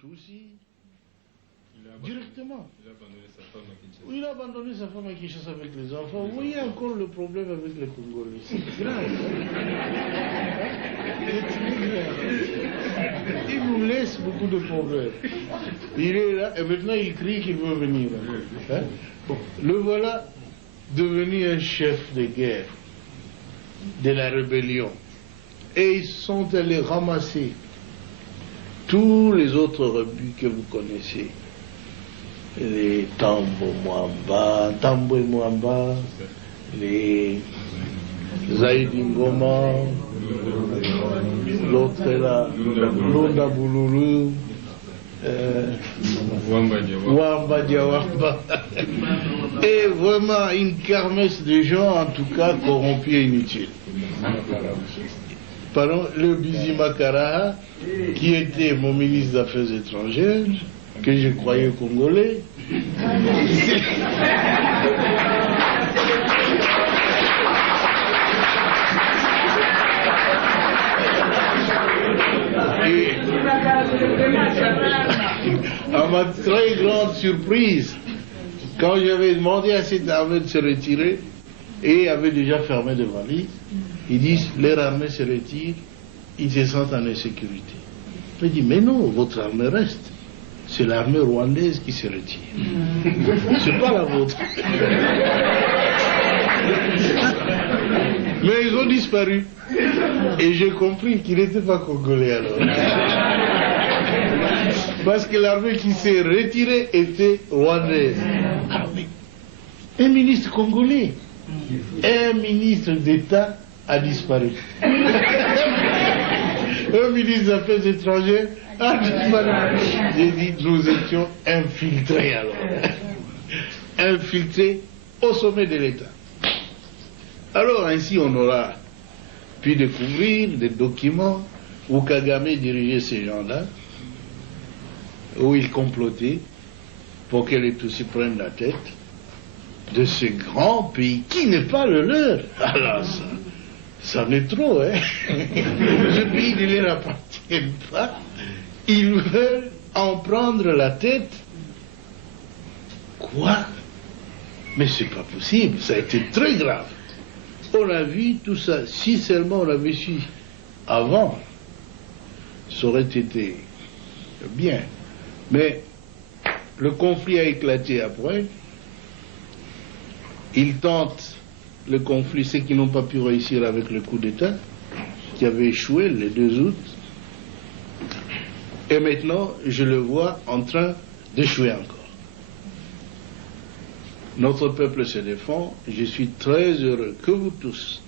Tutsi directement. Il a abandonné sa femme à Kinshasa avec les enfants. Vous voyez encore le problème avec les Congolais. C'est grave. Il nous laisse beaucoup de problèmes. Il est là et maintenant il crie qu'il veut venir. Hein? Bon, le voilà devenu un chef de guerre de la rébellion. Et ils sont allés ramasser tous les autres rebus que vous connaissez. Les Tambo Mwamba, les Zaïdi Ngoma, l'autre est là, Lunda Boululu, Wamba Diawamba. Et vraiment une kermesse de gens, en tout cas, corrompus et inutiles. Pardon, le Bizimakara, qui était mon ministre des Affaires étrangères, que je croyais congolais. Et, à ma très grande surprise, quand j'avais demandé à cette armée de se retirer, et avait déjà fermé des valises, ils disent, leur armée se retire, ils se sentent en insécurité. Je dis, mais non, votre armée reste. C'est l'armée rwandaise qui se retire. C'est pas la vôtre. Mais ils ont disparu. Et j'ai compris qu'ils n'étaient pas congolais alors. Parce que l'armée qui s'est retirée était rwandaise. Ah oui. Un ministre congolais, un ministre d'État a disparu. Un ministre des Affaires étrangères a disparu. J'ai dit, nous étions infiltrés alors. Infiltrés au sommet de l'État. Alors ainsi on aura pu découvrir des documents où Kagame dirigeait ces gens-là, où il complotait pour que les Tutsis prennent la tête de ce grand pays qui n'est pas le leur. Alors ça en est trop, hein. Ce pays ne leur appartient pas. Ils veulent en prendre la tête. Quoi? Mais c'est pas possible, ça a été très grave. On a vu tout ça, si seulement on l'avait su avant, ça aurait été bien. Mais le conflit a éclaté après. Ils tentent le conflit, ceux qui n'ont pas pu réussir avec le coup d'État, qui avait échoué le 2 août. Et maintenant, je le vois en train d'échouer encore. Notre peuple se défend. Je suis très heureux que vous tous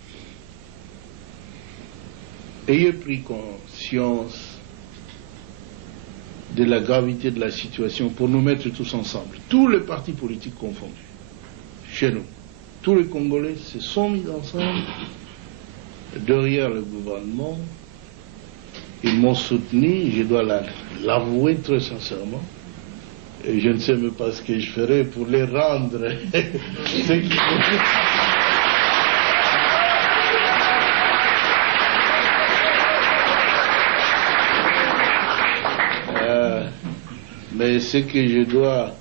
ayez pris conscience de la gravité de la situation pour nous mettre tous ensemble, tous les partis politiques confondus, chez nous. Tous les Congolais se sont mis ensemble derrière le gouvernement. Ils m'ont soutenu, je dois l'avouer très sincèrement. Et je ne sais même pas ce que je ferai pour les rendre ce qu'ils font. Mais ce que je dois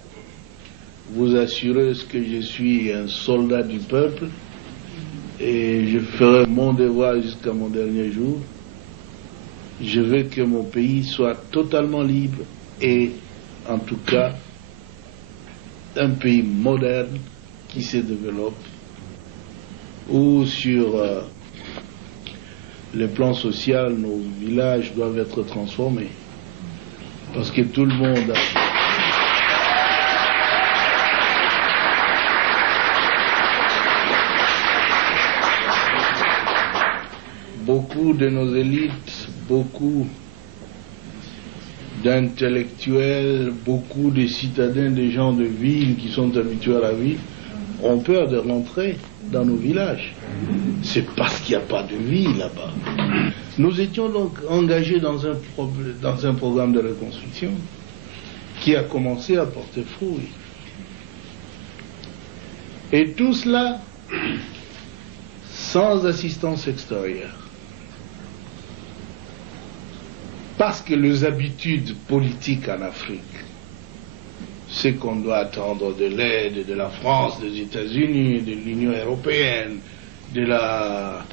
vous assurer, c'est que je suis un soldat du peuple et je ferai mon devoir jusqu'à mon dernier jour. Je veux que mon pays soit totalement libre et en tout cas un pays moderne qui se développe, où sur le plan social nos villages doivent être transformés parce que tout le monde beaucoup de nos élites, beaucoup d'intellectuels, beaucoup de citadins, de gens de ville qui sont habitués à la vie, ont peur de rentrer dans nos villages. C'est parce qu'il n'y a pas de vie là-bas. Nous étions donc engagés dans un programme de reconstruction qui a commencé à porter fruit. Et tout cela sans assistance extérieure. Parce que les habitudes politiques en Afrique, c'est qu'on doit attendre de l'aide de la France, des États-Unis, de l'Union européenne, de la,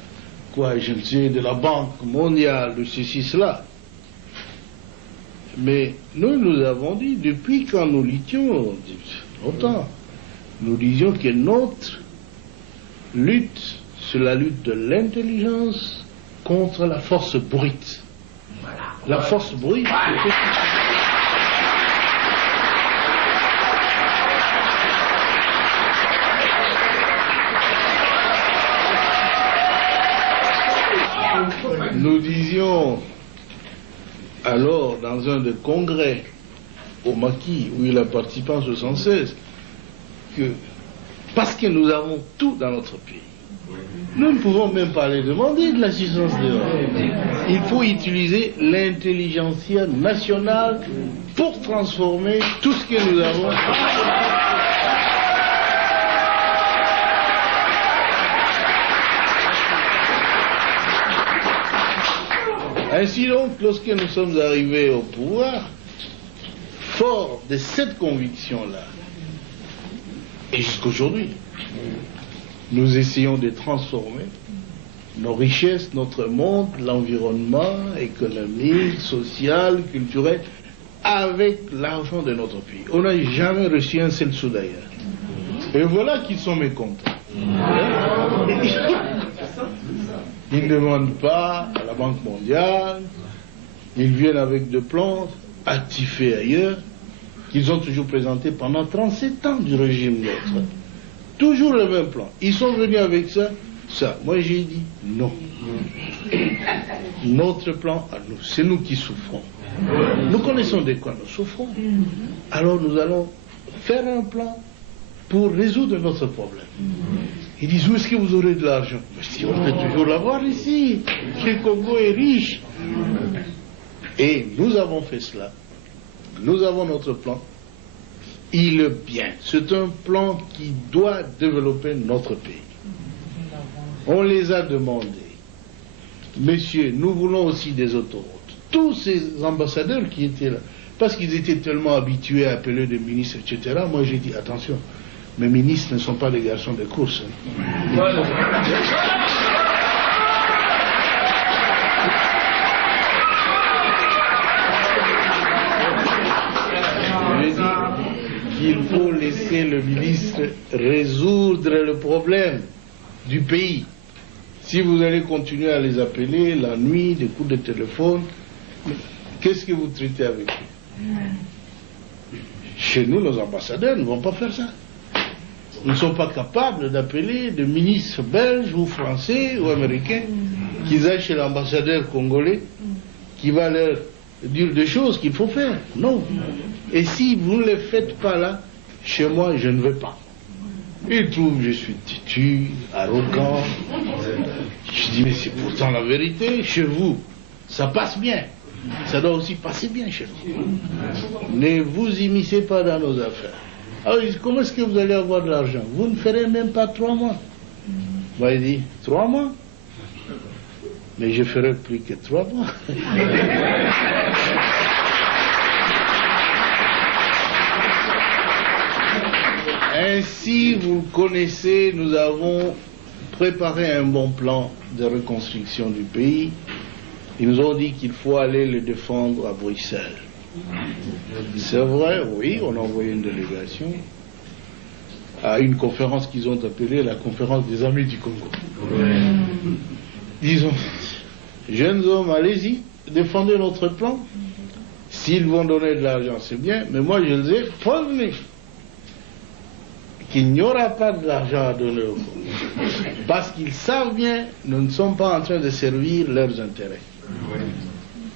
de la Banque mondiale, de ceci, cela. Mais nous avons dit, depuis quand nous luttions, longtemps, nous disions que notre lutte, c'est la lutte de l'intelligence contre la force brute. La force brute. Nous disions alors dans un des congrès au Maquis où il a participé en 1976 que parce que nous avons tout dans notre pays, nous ne pouvons même pas les demander de l'assistance dehors. Il faut utiliser l'intelligentsia nationale pour transformer tout ce que nous avons. Ainsi donc, lorsque nous sommes arrivés au pouvoir, fort de cette conviction-là, et jusqu'aujourd'hui, nous essayons de transformer nos richesses, notre monde, l'environnement économique, social, culturel, avec l'argent de notre pays. On n'a jamais reçu un seul sou d'ailleurs. Et voilà qu'ils sont mécontents. Ils ne demandent pas à la Banque mondiale, ils viennent avec des plans actifés ailleurs, qu'ils ont toujours présentés pendant 37 ans du régime nôtre. Toujours le même plan. Ils sont venus avec ça. Moi j'ai dit non. Notre plan à nous, c'est nous qui souffrons. Nous connaissons de quoi nous souffrons. Alors nous allons faire un plan pour résoudre notre problème. Ils disent, où est-ce que vous aurez de l'argent? Si on peut toujours l'avoir ici. Le Congo est riche. Et nous avons fait cela. Nous avons notre plan. Il est bien. C'est un plan qui doit développer notre pays. On les a demandés. Messieurs, nous voulons aussi des autoroutes. Tous ces ambassadeurs qui étaient là, parce qu'ils étaient tellement habitués à appeler des ministres, etc., moi j'ai dit, attention, mes ministres ne sont pas des garçons de course. J'ai dit qu'il faut laisser le ministre résoudre le problème du pays. Si vous allez continuer à les appeler la nuit, des coups de téléphone, qu'est-ce que vous traitez avec eux? Chez nous, nos ambassadeurs ne vont pas faire ça. Ils ne sont pas capables d'appeler des ministres belges ou français ou américains qu'ils aillent chez l'ambassadeur congolais qui va leur dire des choses qu'il faut faire. Non. Et si vous ne les faites pas là, chez moi, je ne veux pas. Ils trouvent que je suis têtu, arrogant. Je dis, mais c'est pourtant la vérité. Chez vous, ça passe bien. Ça doit aussi passer bien chez nous. Ne vous immiscez pas dans nos affaires. Alors, comment est-ce que vous allez avoir de l'argent? Vous ne ferez même pas 3 mois. Moi, il dit, 3 mois? Mais je ferai plus que 3 mois. Ainsi, vous le connaissez, nous avons préparé un bon plan de reconstruction du pays. Ils nous ont dit qu'il faut aller le défendre à Bruxelles. C'est vrai, oui, on a envoyé une délégation à une conférence qu'ils ont appelée la conférence des amis du Congo. Disons, jeunes hommes, allez-y, défendez notre plan. S'ils vont donner de l'argent, c'est bien, mais moi je les ai prévenus qu'il n'y aura pas de l'argent à donner au Congo. Parce qu'ils savent bien, nous ne sommes pas en train de servir leurs intérêts.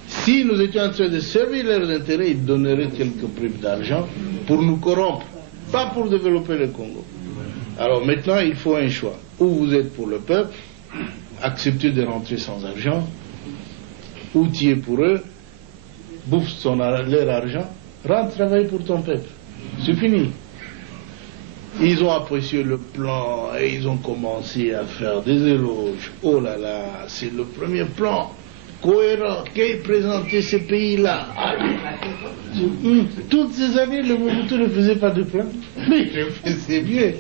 Si nous étions en train de servir leurs intérêts, ils donneraient quelques primes d'argent pour nous corrompre, pas pour développer le Congo. Alors maintenant, il faut un choix. Ou vous êtes pour le peuple, acceptez de rentrer sans argent, ou tu es pour eux, bouffe leur argent, rentre travailler pour ton peuple. C'est fini. Ils ont apprécié le plan et ils ont commencé à faire des éloges. Oh là là, c'est le premier plan cohérent, qui ait présenté ces pays-là. Toutes ces années, le Mobutu ne faisait pas de plan. Mais il le faisait bien.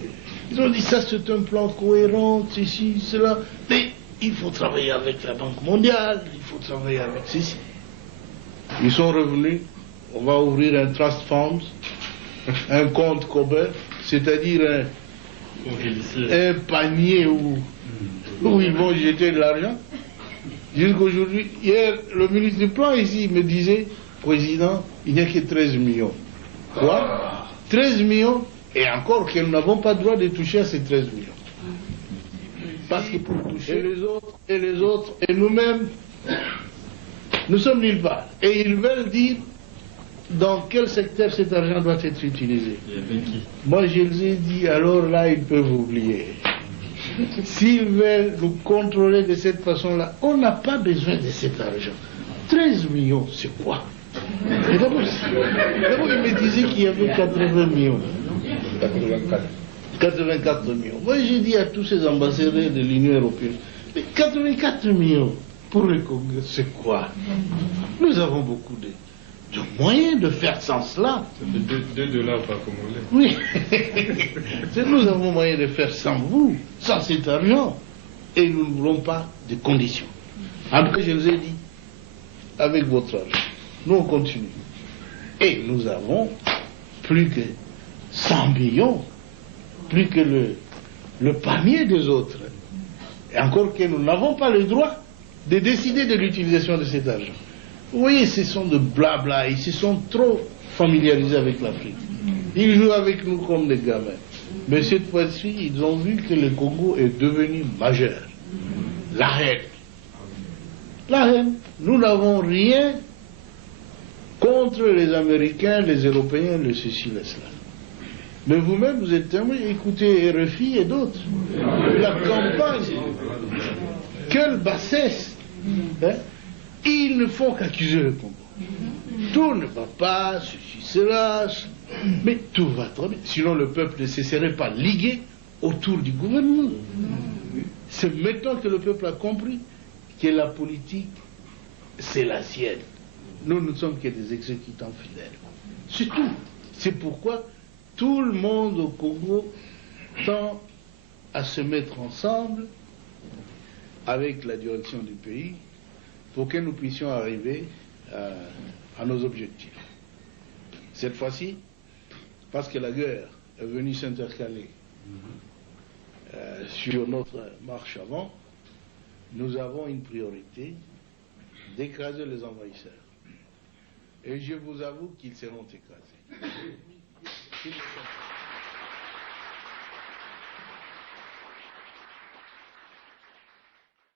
Ils ont dit ça, c'est un plan cohérent, ceci, cela. Mais il faut travailler avec la Banque mondiale, il faut travailler avec ceci. Ils sont revenus, on va ouvrir un trust fund, un compte commun, c'est-à-dire un panier où ils vont jeter de l'argent. Jusqu'aujourd'hui, hier, le ministre du Plan ici me disait, Président, il n'y a que 13 millions. Quoi? 13 millions, et encore que nous n'avons pas le droit de toucher à ces 13 millions. Parce que pour toucher les autres, et nous-mêmes, nous sommes nulle part. Et ils veulent dire dans quel secteur cet argent doit être utilisé. Moi, je les ai dit, alors là, ils peuvent oublier. S'ils veulent nous contrôler de cette façon-là, on n'a pas besoin de cet argent. 13 millions, c'est quoi? D'abord, il me disait qu'il y avait 80 millions. 84 millions. Moi, j'ai dit à tous ces ambassadeurs de l'Union européenne, mais 84 millions pour le Congo, c'est quoi? Nous avons beaucoup de moyens de faire sans cela. C'est 2 dollars par congolais. Oui. Nous avons moyen de faire sans vous, sans cet argent. Et nous ne voulons pas de conditions. En tout cas, je vous ai dit, avec votre argent, nous on continue. Et nous avons plus que 100 millions, plus que le panier des autres. Et encore que nous n'avons pas le droit de décider de l'utilisation de cet argent. Vous voyez, ce sont de blabla, ils se sont trop familiarisés avec l'Afrique. Ils jouent avec nous comme des gamins. Mais cette fois-ci, ils ont vu que le Congo est devenu majeur. La haine. La haine. Nous n'avons rien contre les Américains, les Européens, le ceci, le cela. Mais vous-même, vous êtes témoin, écoutez RFI et d'autres. La campagne, quelle bassesse, hein? Ils ne font qu'accuser le Congo. Tout ne va pas, ceci, cela, mais tout va très bien. Sinon, le peuple ne se serait pas ligué autour du gouvernement. C'est maintenant que le peuple a compris que la politique, c'est la sienne. Nous ne sommes que des exécutants fidèles. C'est tout. C'est pourquoi tout le monde au Congo tend à se mettre ensemble avec la direction du pays pour que nous puissions arriver à nos objectifs. Cette fois-ci, parce que la guerre est venue s'intercaler sur notre marche avant, nous avons une priorité d'écraser les envahisseurs. Et je vous avoue qu'ils seront écrasés.